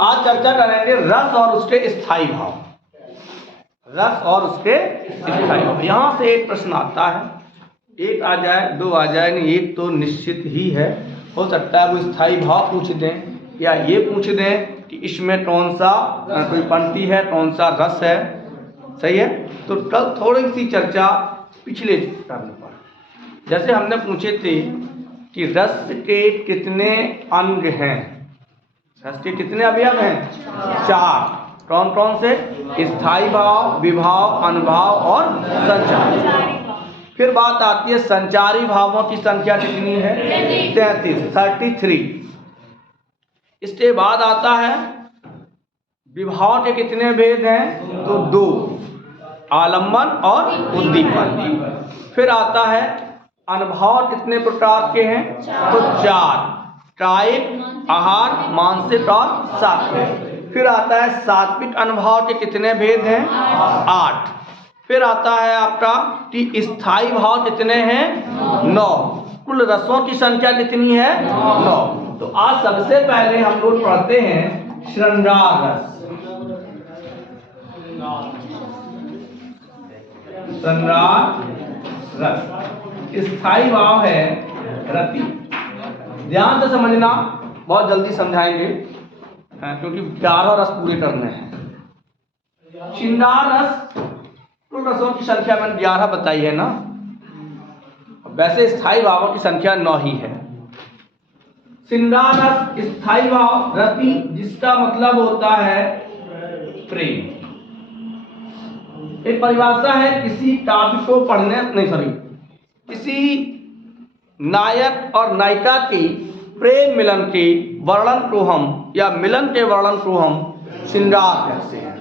आज चर्चा करेंगे रस और उसके स्थायी भाव। रस और उसके स्थायी भाव। यहाँ से एक प्रश्न आता है, एक आ जाए, दो आ जाए, नहीं एक तो निश्चित ही है। हो सकता है वो स्थायी भाव पूछ दें या ये पूछ दें कि इसमें कौन सा कोई पंक्ति है, कौन सा रस है। सही है। तो कल थोड़ी सी चर्चा पिछले टर्म पर, जैसे हमने पूछे थे कि रस के कितने अंग हैं। रस के कितने अवयव हैं? 4। कौन कौन से? स्थायी भाव, विभाव, अनुभाव और संचारी। फिर बात आती है संचारी भावों की संख्या कितनी है? 33। इसके बाद आता है विभाव के कितने भेद हैं? तो 2, आलम्बन और उद्दीपन। फिर आता है अनुभाव कितने प्रकार के हैं? तो 4, कायिक, आहार, मानसिक और सात्विक। फिर आता है सात्विक अनुभाव के कितने भेद हैं? 8। फिर आता है आपका कि स्थायी भाव कितने हैं? 9। कुल रसों की संख्या कितनी है? 9। तो आज सबसे पहले हम लोग पढ़ते हैं श्रृंगार रस। श्रृंगार रस स्थायी भाव है रति। ध्यान से समझना, बहुत जल्दी समझाएंगे क्योंकि 11 रस पूरे करने हैं। श्रृंगार रस कुल रसों की संख्या मैंने 11 बताई है ना। वैसे स्थायी भावों की संख्या 9 ही है। श्रृंगार रस स्थायी भाव रति, जिसका मतलब होता है प्रेम। एक परिभाषा है किसी काव्य को पढ़ने, किसी नायक और नायिका की प्रेम मिलन के वर्णन को हम, या मिलन के वर्णन को हम श्रृंगार कहते हैं।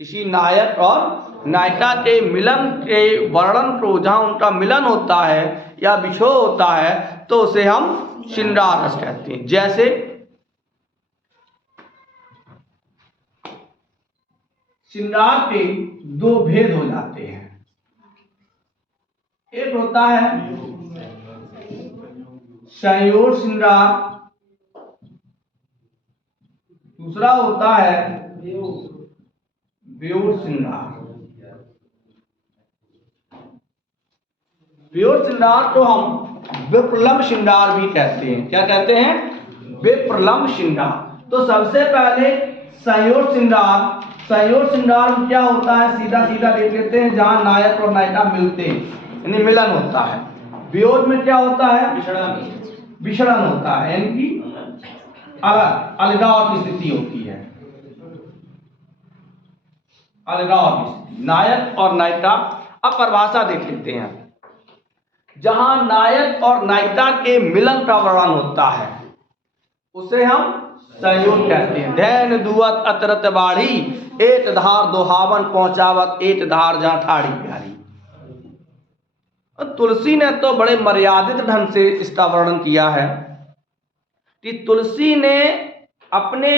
किसी नायक और नायिका के मिलन के वर्णन को, जहाँ उनका मिलन होता है या बिछोह होता है, तो उसे हम श्रृंगार रस कहते हैं। जैसे श्रृंगार के 2 भेद हो जाते हैं। एक होता है संयोग श्रृंगार, दूसरा होता है वियोग श्रृंगार। वियोग श्रृंगार को हम विप्रलंब श्रृंगार भी कहते हैं। क्या कहते हैं? विप्रलंब श्रृंगार। तो सबसे पहले संयोग श्रृंगार। संयोग श्रृंगार में क्या होता है? सीधा सीधा देख लेते हैं, जहां नायक और नायिका मिलते हैं, यानी मिलन होता है। वियोग में क्या होता है? विषरण होता है, यानी कि अलगाव की स्थिति होती है। अलगाव की स्थिति, नायक और नायिका। अब परिभाषा देख लेते हैं। जहां नायक और नायिका के मिलन का वर्णन होता है उसे हम संयोग कहते हैं। धैन दुअत अतरत बाढ़ी, एक धार दोहावन पहुंचावत, एक धार जहां ठाड़ी प्यारी। तुलसी ने तो बड़े मर्यादित ढंग से इसका वर्णन किया है कि तुलसी ने अपने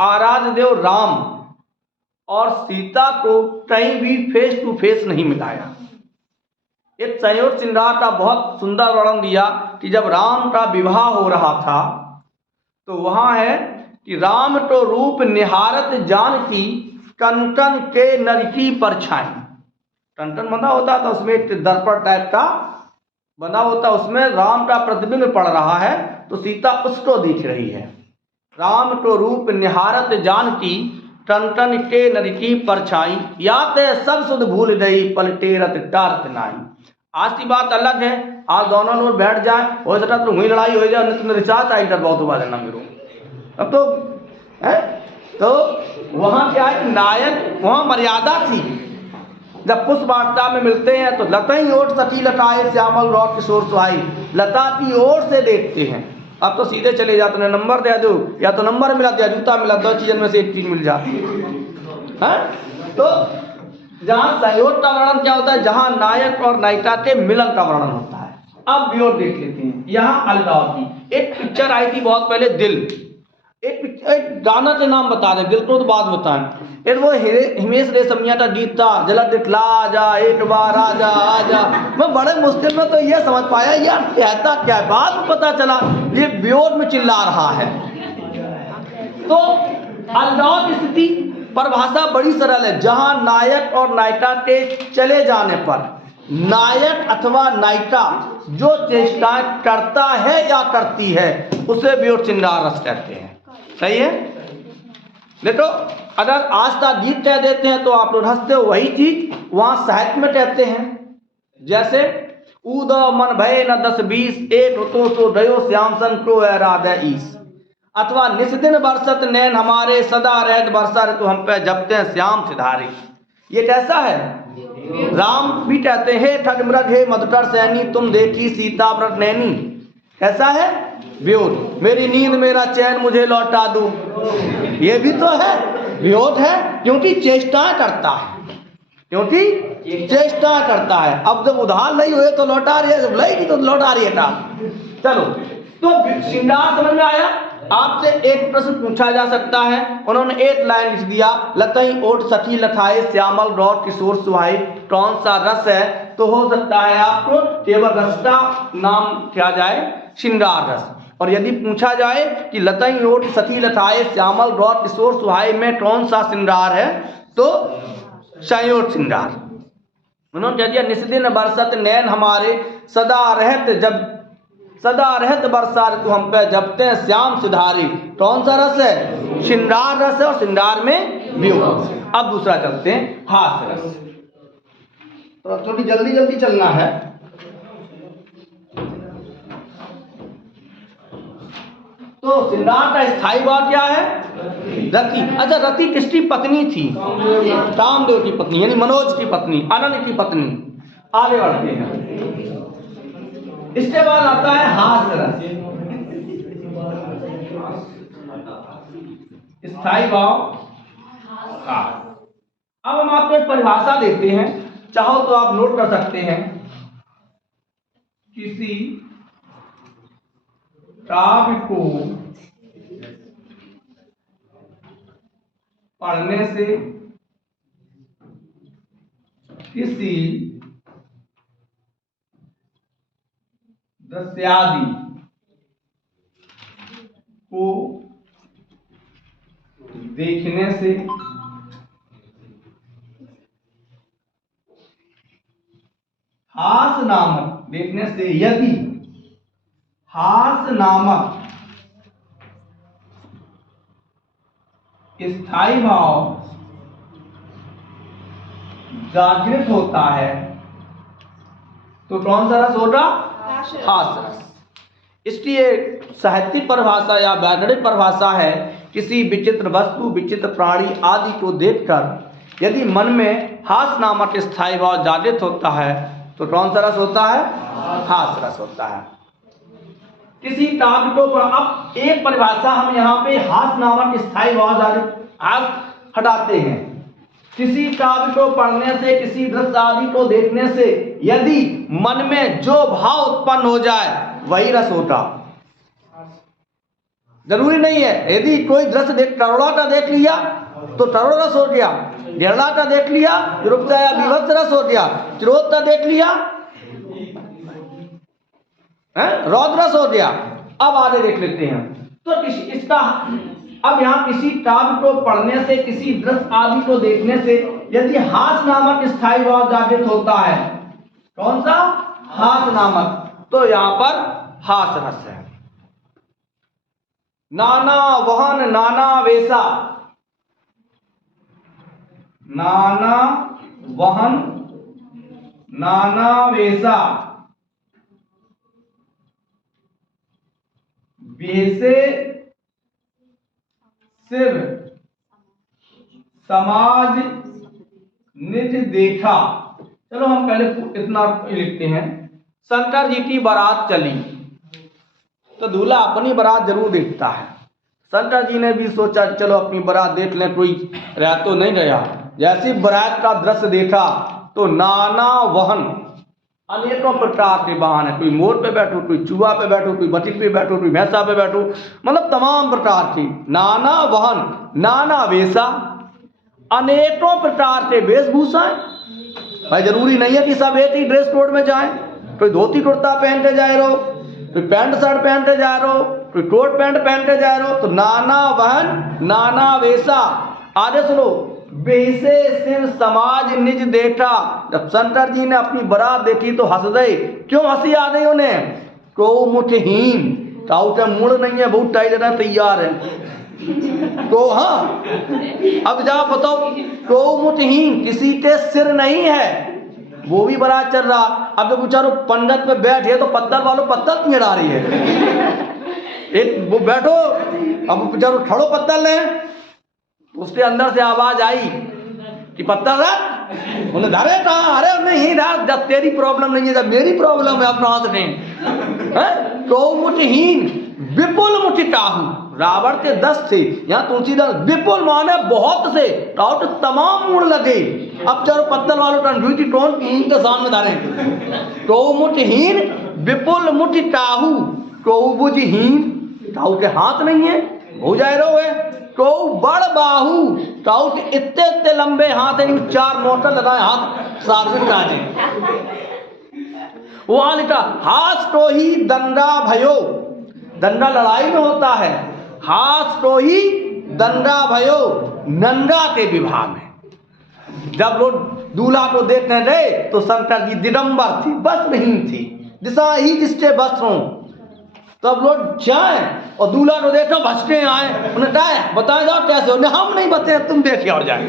आराध्य देव राम और सीता को कहीं भी फेस टू फेस नहीं मिलाया। एक संयोग श्रृंगार का बहुत सुंदर वर्णन दिया कि जब राम का विवाह हो रहा था तो वहां है कि राम तो रूप निहारत जानकी, कंकन के नरकी परछाई। कंकन बंधा होता था, उसमें एक दर्पण टाइप का बंधा होता, उसमें राम का प्रतिबिंब पड़ रहा है, तो सीता उसको दिख रही है। राम तो रूप निहारत जानकी, कंकन के नरकी परछाई, या ते सब सुध भूल गई, पलटे रत टारत नाई। आज की बात अलग है, आज दोनों लोग बैठ जाए, हो सकता तो वही लड़ाई हो जाए, तुमने रिचार्ज आई कर बहुत बात है ना मेरे। अब तो है, तो वहां क्या है? नायक, वहां मर्यादा थी। जब पुष्प वार्ता में मिलते हैं तो लता ही ओट सती लताए श्यामल रौट किशोर सुहाई, लता की ओर से देखते हैं। अब तो सीधे चले जाते हैं, नंबर दे दो, या तो नंबर मिला या जूता मिला, 2 चीजों में से एक चीज मिल जाती है। तो जहां संयोग का वर्णन क्या होता है? जहां नायक और नायिका के मिलन का वर्णन होता है। अब वियोग देख लेते हैं। यहाँ अलगाव की एक पिक्चर आई थी बहुत पहले, दिल। एक गाना के नाम बता दे, दिल को तो बाद बताएं। एक वो हिमेश रेशमिया का गीत था, जला दिखला जा एक बार आजा आजा। मैं बड़े मुश्किल में तो ये समझ पाया यार कहता क्या है, बाद में पता चला ये वियोग में चिल्ला रहा है। तो अल्लौद की स्थिति परिभाषा बड़ी सरल है, जहां नायक और नायिका के चले जाने पर नायक अथवा नायिका जो चेष्टाएं करता है या करती है उसे वियोग श्रृंगार रस कहते हैं। सही है। देखो, अगर आज का गीत कह देते हैं तो आप लोग हंसते हो, वही चीज वहां साहित्य में कहते हैं। जैसे उद मन भय न 10-20 एक ऋतु सो दयो श्याम सन को राधे ईस, अथवा निस्दिन बरसत नैन हमारे सदा रहत बरसा ऋतु हम पे जपते हैं श्याम सिधारी। ये कैसा है? राम भी कहते हैं, हे ठगमृग हे मधुकर सैनी तुम देखी सीता व्रत नैनी। कैसा है? वियोग, मेरी नींद मेरा चैन मुझे लौटा दो। ये भी तो है, वियोग है, क्योंकि चेष्टा करता है, क्योंकि चेष्टा करता है। अब जब उधार नहीं हुए तो लौटा रही है, जब लगी तो लौटा रही है। चलो, तो श्रृंगार समझ में आया। आपसे एक प्रश्न पूछा जा सकता है, उन्होंने एक लाइन लिख दिया, लतई ओट सखी लखाए श्यामल रौद किशोर सुहाई, कौन सा रस है? तो हो सकता है आपको केवल रस का नाम किया जाए श्रृंगार रस। और यदि पूछा जाए कि लतई ओट सखी लखाए श्यामल रौद किशोर सुहाई में कौन सा श्रृंगार है, तो संयोग श्रृंगार। उन्होंने कह दिया, निस्दिन बरसत नैन हमारे सदा रहत बरसा ऋतु हम पे जपते हैं श्याम सुधारी। कौन सा रस है? श्रृंगार रस है, और श्रृंगार में वियोग। अब दूसरा चलते हैं, हास्य रस। तो थोड़ी जल्दी जल्दी चलना है। तो श्रृंगार का स्थायी भाव क्या है? रति। अच्छा, रति किसकी पत्नी थी? कामदेव की पत्नी, यानी मनोज की पत्नी, आनंद की पत्नी। आगे बढ़ते हैं। इसके बाद आता है हास्य रस। स्थायी भाव हास्य। अब हम आपको एक परिभाषा देते हैं, चाहो तो आप नोट कर सकते हैं। किसी काव्य को पढ़ने से किसी दृश्यादि को देखने से हास्य नामक देखने से यदि हास्य नामक स्थायी भाव जागृत होता है तो कौन सा रस होगा? हास्य रस। इसलिए साहित्यिक परिभाषा या वैज्ञानिक परिभाषा है, किसी विचित्र वस्तु, विचित्र प्राणी आदि को देखकर यदि मन में हास्य नामक स्थायी भाव जागृत होता है तो कौन सा रस होता है? हास्य रस होता है। किसी काव्य को, अब एक परिभाषा हम यहाँ पे हास्य नामक स्थायी भाव जागृत, हास्य हटाते हैं। किसी काव्य को पढ़ने से, किसी दृश्य आदि को देखने से यदि मन में जो भाव उत्पन्न हो जाए वही रस होगा। जरूरी नहीं है, यदि कोई दृश्य टरोड़ा का देख लिया तो टरोड़ रस हो गया, घेरला का देख लिया विरुक्त या विभत्स रस हो गया, क्रोध का देख लिया रौद्र रस हो गया। अब आगे देख लेते हैं। तो इसका अब यहाँ किसी काव्य को पढ़ने से, किसी दृश्य आदि को देखने से यदि हास्य नामक स्थायी भाव जागृत होता है, कौन सा? हास्य नामक, तो यहाँ पर हास्य रस है। नाना वहन नाना वेशा, नाना वहन नाना वेशा, वेसे शिव समाज निज देखा। चलो हम पहले इतना लिखते हैं। शंकर जी की बारात चली तो दूल्हा अपनी बारात जरूर देखता है। शंकर जी ने भी सोचा चलो अपनी बारात देख लें, कोई रह तो नहीं गया। जैसी बारात का दृश्य देखा तो नाना वहन, अनेकों प्रकार के वाहन है, कोई मोर पे बैठो, कोई चूहा पे बैठो, कोई बछड़ी पे बैठो, कोई भैंसा पे बैठो, मतलब तमाम प्रकार की। नाना वहन नाना वेशा, अनेकों प्रकार के वेशभूषा। भाई जरूरी नहीं है कि सब एक ही ड्रेस कोड में जाए, कोई धोती कुर्ता पहन के जाए रहो, कोई पैंट शर्ट पहनते जा रहे हो, कोई कोट पैंट पहनते जा रहे हो, तो नाना वहन नाना वेशा। आगे सुनो, बेसे सिर समाज निज देखा। जब शंकर जी ने अपनी बारात देखी तो हंस गए। क्यों हंसी आ गई उन्हें? तो मुठहीन, ताऊ के मुड़ नहीं है, बहुत टाइट रहना तैयार है। तो हाँ, अब जाओ बताओ, तो मुठहीन, किसी के सिर नहीं है, वो भी बारात चल रहा। अब जो बेचारो पंडित पे बैठे तो पत्थर वालों पत्थर क्यों आ रही है? एक वो बैठो, अब बेचारो खड़ो पत्थर ले, उसके अंदर से आवाज आई कि पत्थर रख। उन्हें धरे कहा, अरे नहीं धर, जब तेरी प्रॉब्लम नहीं है, जब मेरी प्रॉब्लम है अपना हाथ में। तो मुठहीन विपुल मुठि टाहू, रावण के 10 थे, यहाँ तुलसीदास विपुल माने बहुत से, तो तमाम मुड़ लगे। अब चारों पत्थर वालों टंडुई की टोन तीन के सामने धारे। तो मुठहीन विपुल मुठि टाहू, तो बुझहीन, टाहू के हाथ नहीं है, हो जाए रो है। तो बड़ बाहू, टाहू के इतने इतने लंबे हाथ है, 4 मोटर लगाए हाथ सार्वजनिक राजे। वहां लिखा हास तो ही दंडा भयो, दंडा लड़ाई में होता है, हास तो ही दंडा भयो नंगा के विवाह में। जब लोग दूल्हा को देखने गए तो शंकर जी दिगंबर थी, वस्त्रहीन थी, दिशा ही जिसके वस्त्र हों। तब लोग जाए और दूल्हा को देखो भसके आए, उन्हें कहा बताए जाओ कैसे हो? हम नहीं बताए, तुम देखिए और जाए।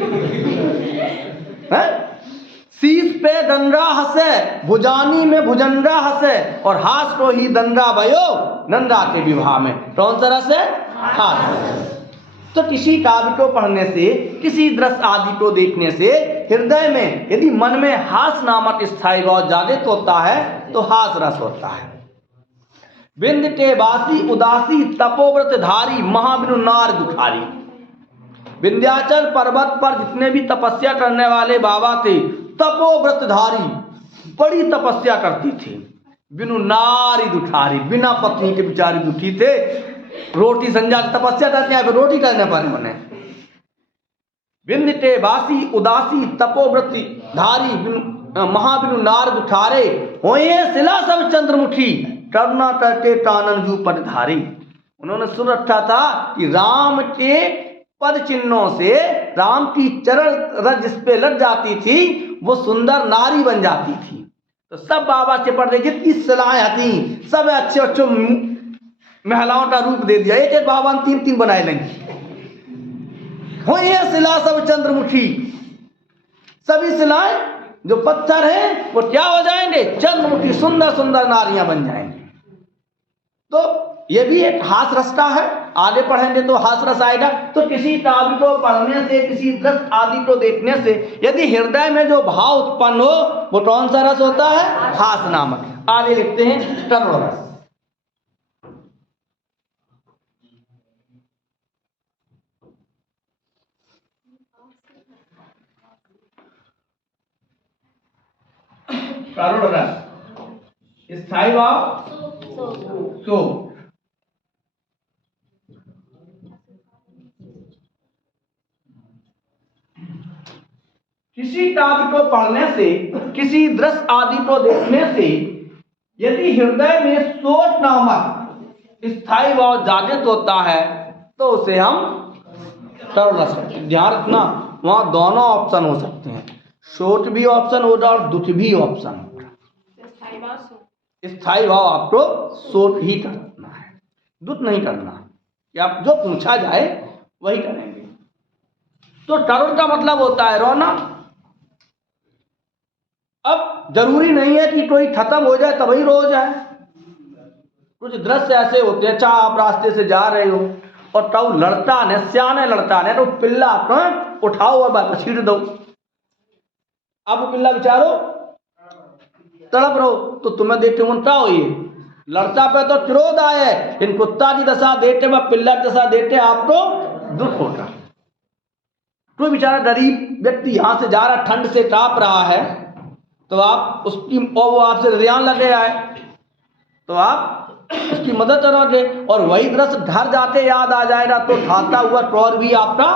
शीश पे दंडा हंसे, भुजानी में भुजंगा हंसे, और हास को ही दंडा भयो नंदा के विवाह में। कौन सा रस है? हास। तो किसी काव्य को पढ़ने से, किसी दृश्य आदि को देखने से हृदय में यदि मन में हास नामक स्थायी भाव जागृत होता है तो हास रस होता है। बिंद के वासी उदासी तपोव्रत धारी, महाविनु नार दुखारी। विंध्याचल पर्वत पर जितने भी तपस्या करने वाले बाबा थे, तपोव्रतधारी, बड़ी तपस्या करती थी। बिनु नारी दुखारी, बिना पत्नी के बेचारी दुखी थे। रोटी संजा तपस्या करते हैं, रोटी करने पर उन्हें। बिंद के वासी उदासी तपोव्रति धारी, महाविनु नार दुखारे, होए शिला सब चंद्रमुखी, करुणा करके कानन जू पटधारी। उन्होंने सुन रखा था कि राम के पद चिन्हों से, राम की चरण रज जिस पे लग जाती थी वो सुंदर नारी बन जाती थी। तो सब बाबा से पढ़ रहे, जितनी शिलाएं थी सब अच्छे अच्छे महिलाओं का रूप दे दिया। एक एक बाबा 3-3 बनाए लेंगे। हो ये शिला सब चंद्रमुखी, सभी शिलाएं जो पत्थर हैं वो क्या हो जाएंगे? चंद्रमुखी, सुंदर सुंदर नारियां बन जाएंगी। तो ये भी एक हास रस का है, आगे पढ़ेंगे तो हास रस आएगा। तो किसी काव्य को पढ़ने से, किसी दृश्य आदि को देखने से यदि हृदय में जो भाव उत्पन्न हो वो कौन सा रस होता है? हास नामक। आगे लिखते हैं करुण रस। करुण रस स्थायी भाव शोक। किसी काव्य को पढ़ने से, किसी दृश्य आदि को देखने से यदि हृदय में शोक नामक स्थायी भाव जागृत होता है तो उसे हम करुण रस कहते हैं। ध्यान रखना, वहां दोनों ऑप्शन हो सकते हैं, शोक भी ऑप्शन होगा और दुख भी ऑप्शन होगा। स्थायी भाव आपको शोक ही करना है, दुख नहीं करना। या आप जो पूछा जाए वही करेंगे। तो करुण का मतलब होता है रोना। अब जरूरी नहीं है कि कोई खत्म हो जाए तभी रो जाए। कुछ दृश्य ऐसे होते हैं, चाहे आप रास्ते से जा रहे हो और तब लड़ता ने, सियाने लड़ता ने, तो पिल्ला को उठाओ और बात छीट दो। अब पिल्ला बेचारो तड़प रहो तो तुम्हें देख के उनका हो, ये लड़ता पे तो क्रोध आए, इन कुत्ता की दशा देते व पिल्ला की दशा देते आपको दुख होगा। कोई बेचारा गरीब व्यक्ति यहां से जा रहा, ठंड से कांप रहा है, तो आप उसकी, और वो आपसे रियान लगे आए तो आप उसकी मदद करोगे। और वही दृश्य घर जाते याद आ जाएगा तो खाता हुआ क्रोध भी आपका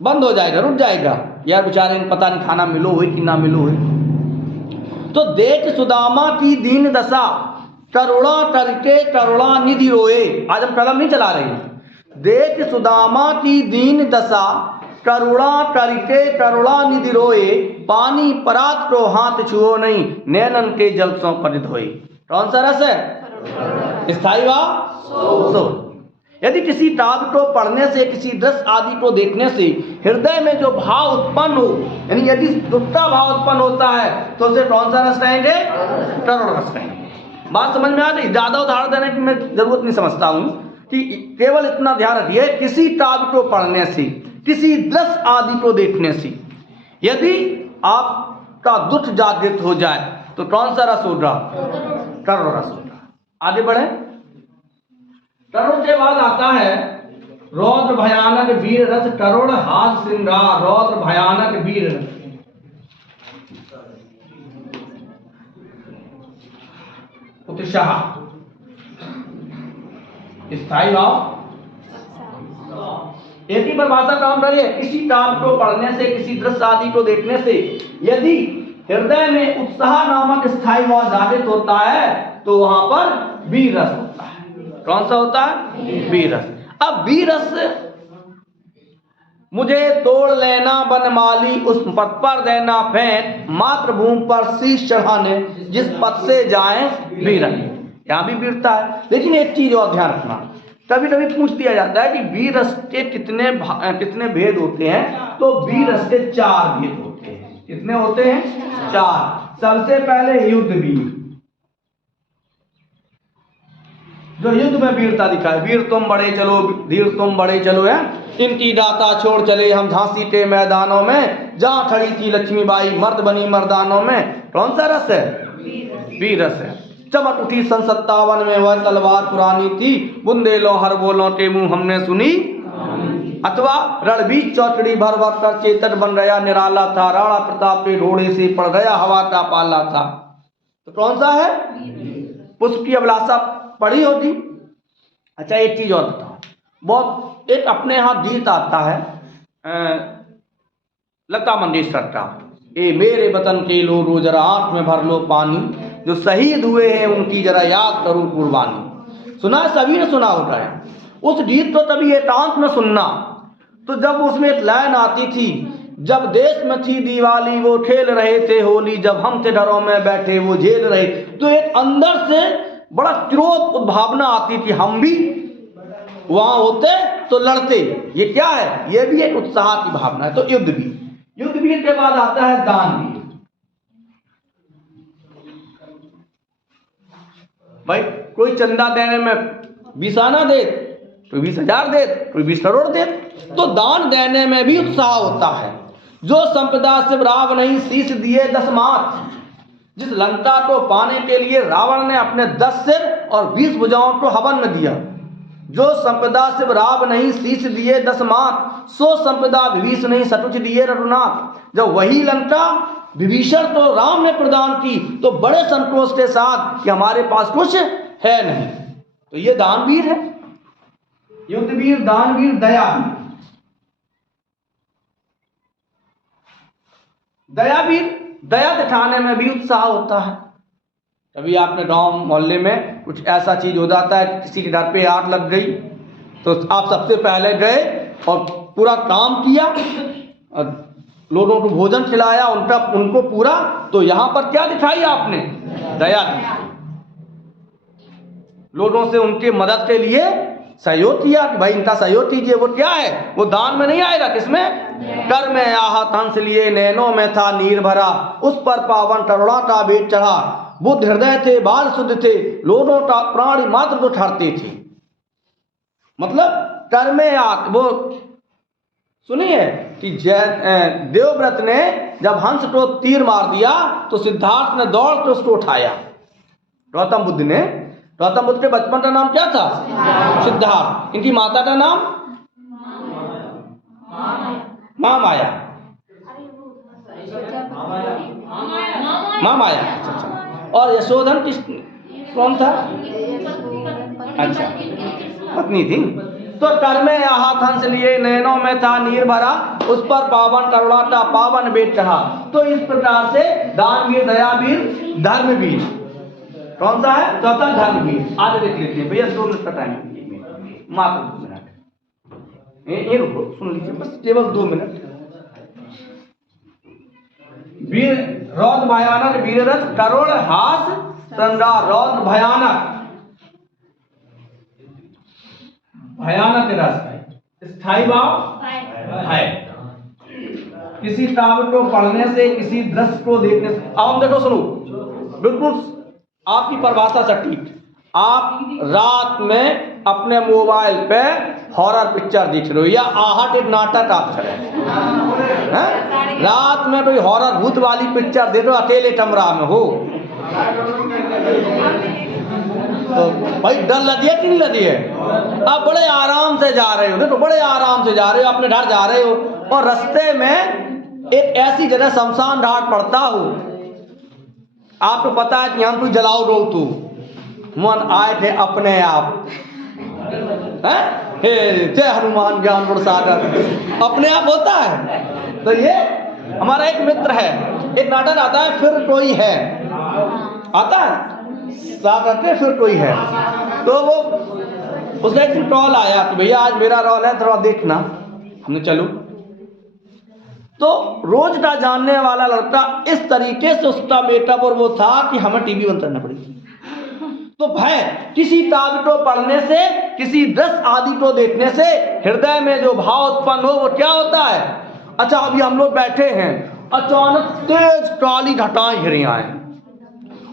बंद हो जाएगा, रुक जाएगा। यार बेचारे पता नहीं खाना मिलो हुई कि ना मिलो हुई। तो देख सुदामा की दीन दशा, तरुणा तरके तरुणा निधि रोए। आज हम कलम नहीं चला रहे हैं। देख सुदामा की दीन दशा, करुणा करके करुणा निधि रोए, पानी परात को हाथ छुओ नहीं, नैनन के जल सो पर धोए। कौन सा रस है? स्थाई वा सोल। यदि किसी काव्य को पढ़ने से, किसी दृश्य आदि को देखने से हृदय में जो भाव उत्पन्न हो, यानी यदि दुखता भाव उत्पन्न होता है तो उसे कौन सा रस कहेंगे? करुण रस कहेंगे। बात समझ में आ रही? ज्यादा उदाहरण देने की मैं जरूरत नहीं समझता हूं कि केवल इतना ध्यान रखिए, किसी काव्य को पढ़ने से, किसी दृश्य आदि को देखने से यदि आपका दुख जागृत हो जाए तो कौन सा रस होगा? करुण रस होगा। आगे बढ़े। करुण के बाद आता है रौद्र भयानक वीर रस, करुण हास श्रृंगार, रौद्र भयानक वीर रस। उत्साह, स्थाई भाव। एक ही परिभाषा काम करिए, किसी काम को पढ़ने से, किसी दृश्य आदि को देखने से यदि हृदय में उत्साह नामक स्थाई भाव जागृत होता है तो वहां पर वीर रस होता है। कौन सा होता है? वीर रस। अब वीर रस, मुझे तोड़ लेना बनमाली, उस पद पर देना फेंक, मातृभूमि पर शीश चढ़ाने, जिस पद से जाए वीर। यहां भी वीरता है। लेकिन एक चीज और ध्यान रखना, कभी कभी पूछ दिया जाता है कि वीर रस के कितने भेद होते हैं? तो वीर रस के 4 भेद होते हैं। कितने होते हैं? 4। सबसे पहले युद्ध वीर, जो युद्ध में वीरता दिखाए। वीर तुम बड़े चलो, धीर तुम बड़े चलो है, इनकी दाता छोड़ चले हम झांसी के मैदानों में, जहां खड़ी थी लक्ष्मीबाई मर्द बनी मर्दानों में। कौन सा रस है? वीर रस है। चमक उठी सन 57 में वह तलवार पुरानी थी, बुंदेलो हर बोलो के मुंह हमने सुनी। अथवा रणबीर चौकड़ी भर भर कर चेतन बन रहा निराला था, राणा प्रताप पे घोड़े से पड़ रहा हवा का पाला था। तो कौन सा है? पुष्प की अभिलाषा पढ़ी होती। अच्छा, एक चीज और बताओ, बहुत एक अपने यहाँ गीत आता है लता मंगेशकर का, ए मेरे वतन के लोगों जरा आंख में भर लो पानी, जो शहीद हुए हैं उनकी जरा याद करो कुर्बानी। सुना है? सभी ने सुना होता है। उस गीत को तभी एकांत में सुनना, तो जब उसमें एक लाइन आती थी, जब देश में थी दिवाली वो खेल रहे थे होली, जब हम थे घरों में बैठे वो झेल रहे, तो एक अंदर से बड़ा क्रोध उद्भावना आती थी, हम भी वहां होते तो लड़ते। ये क्या है? ये भी एक उत्साह की भावना है। तो युद्ध भी। युद्ध वीर के बाद आता है दान वीर। भाई कोई चंदा देने में 20 आना दे, कोई 20,000 दे, कोई 20 करोड़ दे, तो दान देने में भी उत्साह होता है। जो संपदा शिव राव नहीं शीश दिए 10 माथ, जिस लंका को पाने के लिए रावण ने अपने 10 सिर और 20 भुजाओं को हवन में दिया, जो संपदा शिव राव नहीं शीश दिए 10 माथ, सो संपदा विभीषण नहीं सटुच दिए रघुनाथ। जब वही लंका विभीषण तो राम ने प्रदान की, तो बड़े संतोष के साथ कि हमारे पास कुछ है नहीं। तो ये दानवीर है। युद्धवीर, दानवीर, दयावीर। दयावीर, दया दिखाने में भी उत्साह होता है। कभी आपने गांव मोहल्ले में कुछ ऐसा चीज हो जाता है कि किसी के घर पे आग लग गई, तो आप सबसे पहले गए और पूरा काम किया और लोगों को भोजन खिलाया, उनको पूरा। तो यहां पर क्या दिखाई आपने? दया दिखाई। लोगों से उनके मदद के लिए सहयोग किया कि भाई इनका सहयोग कीजिए। वो क्या है? वो दान में नहीं आएगा, किसमें? कर में आहत हंस लिए, नैनों में था नीर भरा, उस पर पावन करुणा का बेट चढ़ा, बुद्ध हृदय थे बाल शुद्ध थे, लोगों का प्राणी मात्र को ठहरते थे। मतलब कर में आत, वो सुनिए कि देवव्रत ने जब हंस को तीर मार दिया तो सिद्धार्थ ने दौड़ के उसको उठाया। गौतम बुद्ध ने, गौतम बुद्ध के बचपन का नाम क्या था? सिद्धार्थ। इनकी माता का नाम महामाया। महामाया। अच्छा। और यशोधन कौन था? अच्छा, पत्नी थी। तो कर में आहत हंस लिए, नैनों में था नीर भरा, उस पर पावन करुणा का पावन बेट चढ़ा। तो इस प्रकार से दानवीर, दयावीर, धर्मवीर, कौन सा है? चौथा धर्म की। आगे देख लेते हैं भैया, 2 मिनट का टाइम दीजिए, मात्र 2 मिनट। ये रुको, सुन लीजिए बस, केवल 2 मिनट। वीर रौद्र भयानक वीररथ करुण हास श्रृंगार। रौद्र भयानक, भयानक रस, स्थायी भाव है। किसी काव्य को पढ़ने से, किसी दृश्य को देखने से। अब हम देखो, सुनो, बिल्कुल आपकी परिभाषा सटीक। आप रात में अपने मोबाइल पे हॉरर पिक्चर देख रहे हो या आहट एक नाटक आप चले हैं? रात में कोई हॉरर भूत वाली पिक्चर देख रहे हो, अकेले कमरा में हो, तो भाई डर लगी है कि नहीं लगी है? आप बड़े आराम से जा रहे हो, देखो बड़े आराम से जा रहे हो, अपने घर जा रहे हो, और रास्ते में एक ऐसी जगह शमशान घाट पड़ता हो, आपको पता है कि यहाँ तू जलाओ दो, तू मन आए थे अपने आप, हे जय हनुमान ज्ञान गुण सागर, अपने आप होता है। तो ये हमारा एक मित्र है, एक नाटक आता है फिर कोई है, आता है सागर के फिर कोई है, तो वो उसका एक रोल आया कि भैया आज मेरा रोल है, थोड़ा देखना। हमने चलो, तो रोज का जानने वाला लड़का इस तरीके से उसका मेकअप और वो था कि हमें टीवी बंद करना पड़ेगी। तो भय किसी काव्य को पढ़ने से, किसी दृश्य आदि को देखने से हृदय में जो भाव उत्पन्न हो वो क्या होता है? अच्छा, अभी हम लोग बैठे हैं, अचानक तेज काली घटाएं घिरी आए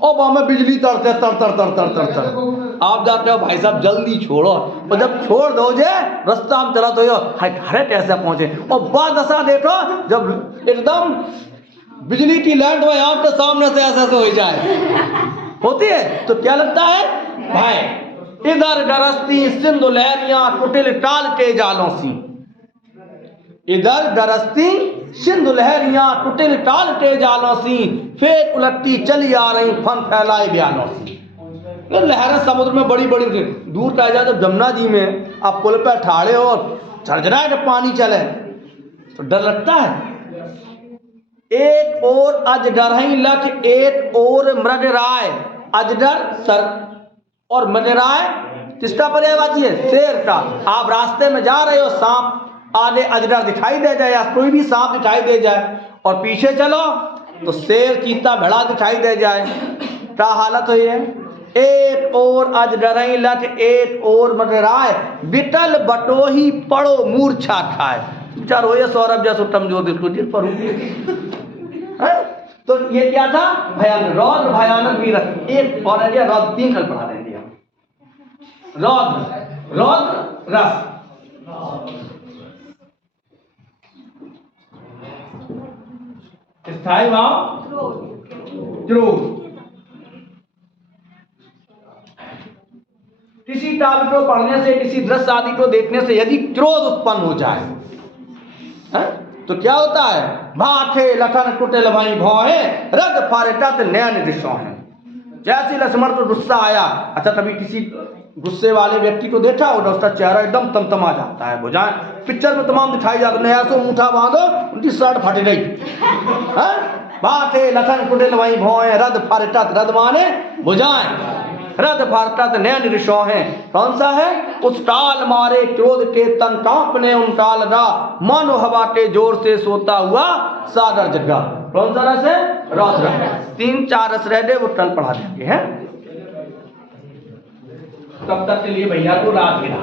और वहां में बिजली तरते तर तर तर तर तर तर। आप जाते हो भाई साहब जल्दी छोड़ो, और जब छोड़ दोगे रास्ता में चला तो अरे कैसे पहुंचे, और बाद दशा देखो जब एकदम बिजली की लाइट वही आपके सामने से ऐसे हो जाए, होती है तो क्या लगता है भाई? इधर गरजती सिंधु लहरियां कुटिल टाल के जालों सी, इधर गरजती सिंधु लहरियां कुटिल टाल के जालों सी, फिर उलटती चली आ रही फन फैलाए ब्यालों सी। लहरें समुद्र में बड़ी बड़ी, दूर कहा जाए तो जमुना जी में आप पुल पर ठाड़े हो और झरझरा जब पानी चले तो डर लगता है। एक और अजडर ही लख, एक और मृग राय। अजडर सर और मृग राय किसका पर्यायवाची है? शेर का। आप रास्ते में जा रहे हो, सांप आगे अजडर दिखाई दे जाए या कोई भी सांप दिखाई दे जाए, और पीछे चलो तो शेर चीता भेड़ा दिखाई दे जाए, क्या हालत हुई है? एक और अजडर ही लख, एक और मृग राय, बिटल बटोही पड़ो मूर्छा खाए। चलो ये सौरभ जैसे उत्तम ज्योतिष को जिस पर तो ये क्या था? भयानक, रौद्र भयानक वीरथ। एक और है रौद्र, 3 कल पढ़ा देंगे हम। रौद्र, रौद्र रस, स्थायी भाव क्रोध। किसी काव्य को पढ़ने से, किसी दृश्य आदि को देखने से यदि क्रोध उत्पन्न हो जाए तो क्या होता है? भाखे लखन कुटिल भई भौहे, रग फारटत नैन दिशों। जैसे लक्ष्मण को गुस्सा आया, अच्छा कभी किसी गुस्से वाले व्यक्ति को देखा होगा, उसका चेहरा एकदम तमतमा जाता है, बुझाएं पिक्चर में तमाम दिखाई जाते हैं, ऐसे मुठा बांधो उनकी शर्ट फट गई। भाखे लखन कुटिल भई भौहे, रद फारटत, रद माने बुझाएं, रद फारटत नैन दिशों है। कौन सा है? उस टाल मारे क्रोध के तन कांपने उन टाल दा, मानो हवा के जोर से सोता हुआ सागर जगा। कौन सा रस है? रौद्र। 3-4 रस रह गए, वो कल पढ़ा देंगे हैं। तब तक के लिए भैया को रात गिरा।